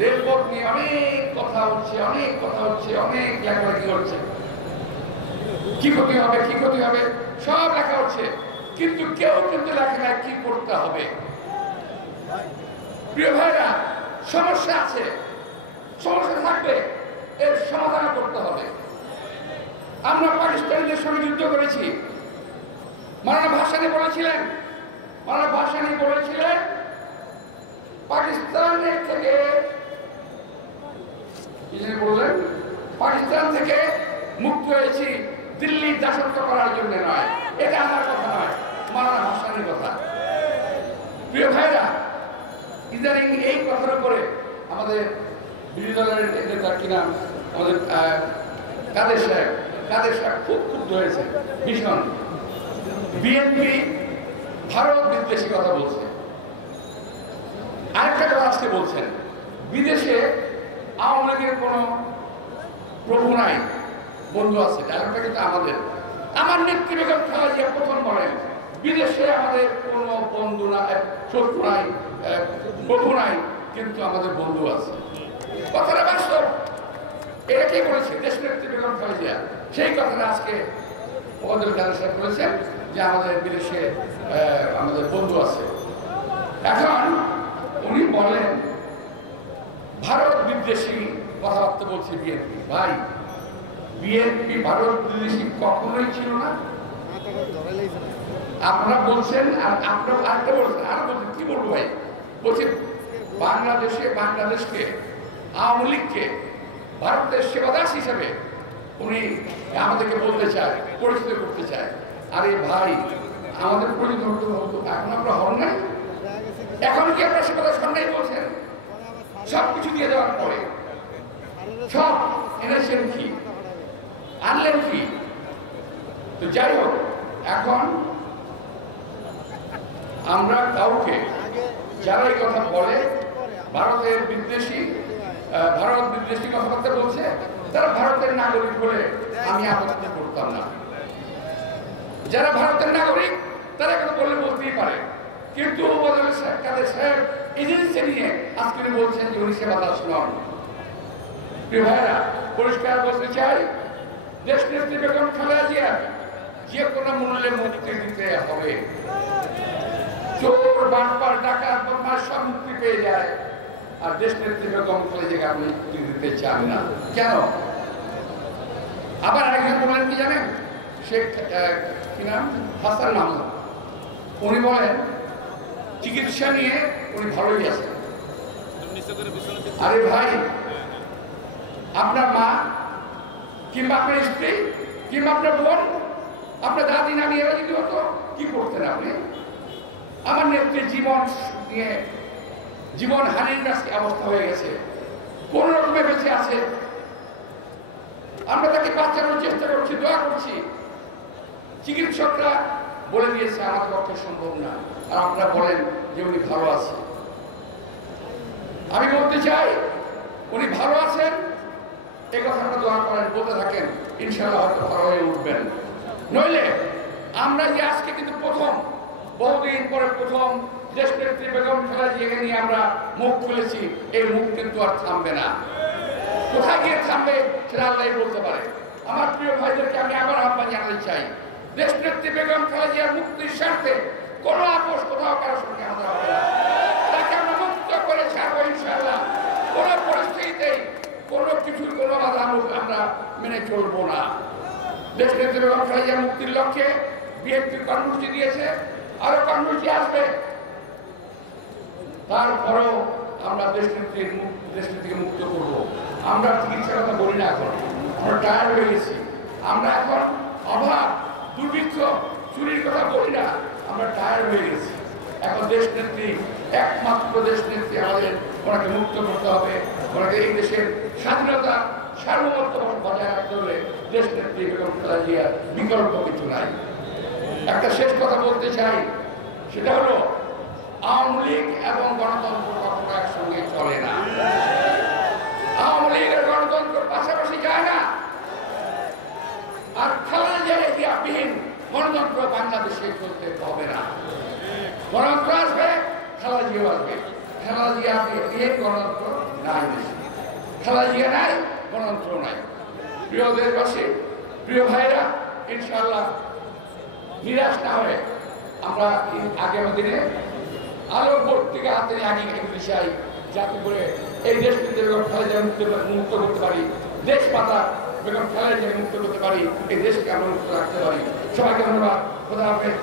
রেলপথ নিয়ে অনেক কথা হচ্ছে, অনেক লেখালেখি হচ্ছে, কি ক্ষতি হবে সব লেখা হচ্ছে, কিন্তু কেউ কিন্তু লেখে না কি করতে হবে। প্রিয় ভাইরা, সমস্যা আছে, সমস্যা থাকবে, এর সমাধান করতে হবে। আমরা পাকিস্তানিদের সঙ্গে যুদ্ধ করেছি। মাওলানা ভাসানী বলেছিলেন পাকিস্তান থেকে মুক্ত হয়েছি দিল্লি দাসত্ব করার জন্য নয়। এটা আমার কথা নয়, মাওলানা ভাসানীর কথা। প্রিয় ভাইরা, ইদানিং এই কথার উপরে আমাদের বিরোধী দলের নেতা কিনা আমাদের কাদের সাহেব খুব ক্ষুব্ধ হয়েছে ভীষণ। বিএনপি ভারত বিদ্বেষী কথা বলছে। আরেকটা কথা আজকে বলছেন, বিদেশে আওয়ামী লীগের কোনো প্রভু নাই, বন্ধু আছে। ডায়লগটা কিন্তু আমার নেত্রী বেগম খালেদা জিয়া প্রথম বলেন, বিদেশে আমাদের কোনো বন্ধু না, শত্রু নাই, প্রভু নাই, কিন্তু আমাদের বন্ধু আছে। কথাটা বাস্তব। এটা কে বলেছে? দেশনেত্রী বেগম খালেদা জিয়া। সেই কথাটা আজকে ওবায়দুল কাদের সাহেব বলেছেন যে আমাদের বিদেশে আমাদের বন্ধু আছে। এখন উনি বলেন ভারত বিদ্বেষী কথাবার্তা বলছে বিএনপি। ভাই, বিএনপি ভারত বিদ্বেষী কখনোই ছিল না। আপনারা বলছেন, আর আপনারা আরেকটা বলছেন, আর বলছেন কি বলবো ভাই, বলছেন বাংলাদেশকে আওয়ামী লীগকে ভারতের সেবাদাস হিসেবে উনি আমাদেরকে বলতে চায়, পরিচিত করতে চায়। আরে ভাই, আমাদের পরিচিত হতে হতো, এখন আমরা হন নাই। এখন কি আপনার সেবাদাস সন্ন্যাই বলছেন? সবকিছু দিয়ে দেওয়ার পরে সব এনেছেন কি, আনলেন কি? তো যাই হোক, এখন আমরা কাউকে যারা এই কথা বলে ভারতের বিদ্বেষী, ভারত বিদ্বেষী কথাবার্তা বলছে, তারা ভারতের নাগরিক বলে আমি আপত্তি করতাম না। যারা ভারতের নাগরিক তারা এখন বললে বলতেই পারে, কিন্তু কাদের সাহেব এজেন্সি নিয়ে আজকে বলছেন যে উনি সেবাদাস নন। প্রিয় ভাইরা, পরিষ্কার বলতে চাই, দেশনেত্রী বেগম খালেদা জিয়া যে কোনো মূল্যে মুক্তি দিতে হবে। চোর, বাটপার, ডাকাত, বদমাশ সব মুক্তি পেয়ে যায়, আর দেশনেত্রী বেগম খালেদা জিয়াকে আপনি মুক্তি দিতে চান না কেন? আবার আরেকজন বলেন কি জানেন, শেখ কি নাম, হাসান মাহমুদ, উনি বলেন চিকিৎসা নিয়ে উনি ভালোই আছেন। আরে ভাই, আপনার মা কিংবা আপনার স্ত্রী কিংবা আপনার বোন, আপনার দাদি নানি এরা যদি হতো কি করতেন আপনি? আমার নেত্রীর জীবন নিয়ে জীবন হানির কাছে অবস্থা হয়ে গেছে, কোন রকমে বেঁচে আছে, আমরা তাকে বাঁচানোর চেষ্টা করছি, দোয়া করছি। চিকিৎসকরা বলে দিয়েছে আমাদের পক্ষে সম্ভব না, আর আপনারা বলেন যে উনি ভালো আছে। আমি বলতে চাই, উনি ভালো আছেন, এই কথাটা দোয়া করেন, বলতে থাকেন, ইনশাআল্লাহ হয়তো ভালো হয়ে উঠবেন। নইলে আমরা যে আজকে কিন্তু প্রথম, বহুদিন পরে প্রথম দেশনেত্রী বেগম খালেদা জিয়াকে নিয়ে আমরা মুখ খুলেছি, এই মুখ কিন্তু আর থামবে না। কোথায় গিয়ে থামবে সেটা আল্লাহই বলতে পারে। আমার প্রিয় ভাইদেরকে আমি আবার আহ্বান জানাতে চাই, দেশনেত্রী বেগম খালেদা জিয়ার মুক্তির স্বার্থে কোনো আপোষ কোথাও কারোর সঙ্গে আমাদের হবে না। তাকে আমরা মুক্ত করে ছাড়বো ইনশাআল্লাহ। কোনো পরিস্থিতিতেই কোনো কিছুর কোনো বাধা আমরা মেনে চলবো না। দেশনেত্রী বেগম খালেদা জিয়ার মুক্তির লক্ষ্যে বিএনপি কর্মসূচি দিয়েছে, আরো কর্মসূচি আসবে। তারপরেও আমরা দেশনেত্রীকে মুক্ত করবো। আমরা চিকিৎসার কথা বলি না, এখন আমরা টায়ার্ড হয়ে গেছি। আমরা এখন অভাব, দুর্ভিক্ষ, চুরির কথা বলি না, আমরা টায়ার্ড হয়ে গেছি। এখন দেশনেত্রী, একমাত্র দেশনেত্রী, আমাদের ওনাকে মুক্ত করতে হবে। ওনাকে এই দেশের স্বাধীনতা, সার্বভৌমত্ব বজায় রাখতে হলে দেশনেত্রী বেগম খালেদা জিয়ার বিকল্প কিছু নাই। একটা শেষ কথা বলতে চাই, সেটা হলো আওয়ামী লীগ এবং গণতন্ত্র কখনো একসঙ্গে চলে না। আওয়ামী লীগ আর গণতন্ত্র পাশাপাশি যায় না। আর খালেদা জিয়া বিহীন গণতন্ত্র বাংলাদেশে চলতে হবে না। গণতন্ত্র আসবে, খালেদা জিয়াও আসবে। খালেদা জিয়া বিহীন গণতন্ত্র নাই দেশে, খেলা জিয়া নাই, গণতন্ত্র নাই। প্রিয় দেশবাসী, প্রিয় ভাইরা, ইনশাআল্লাহ নিরাশ না হয়ে আমরা আগামী দিনে আলোর বোর্ড থেকে হাতে আগে এগিয়ে চাই, যাতে করে এই দেশকে বেগম খালেদা মুক্ত করতে পারি, দেশ মাতা বেগম খালেদা মুক্ত করতে পারি, এই দেশকে আমরা মুক্ত রাখতে পারি। সবাইকে ধন্যবাদ। খোদা হাফেজ।